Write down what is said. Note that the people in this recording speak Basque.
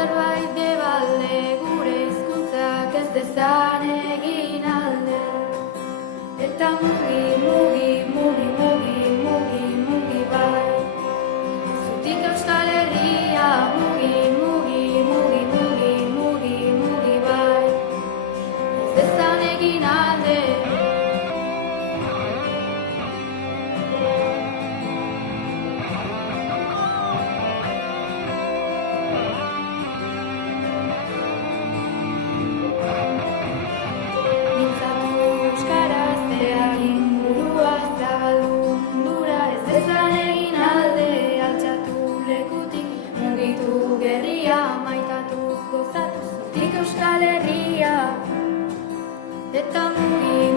zerbait debalde, gure hizkuntzak ez dezan egin alde. Eta mugi, mugi, mugi, mugi, mugi, mugi bai. Zutik Euskal Herria, mugi, mugi, mugi, mugi, mugi, mugi bai. Ez dezan egin alde. Euskal Herria, eta mugi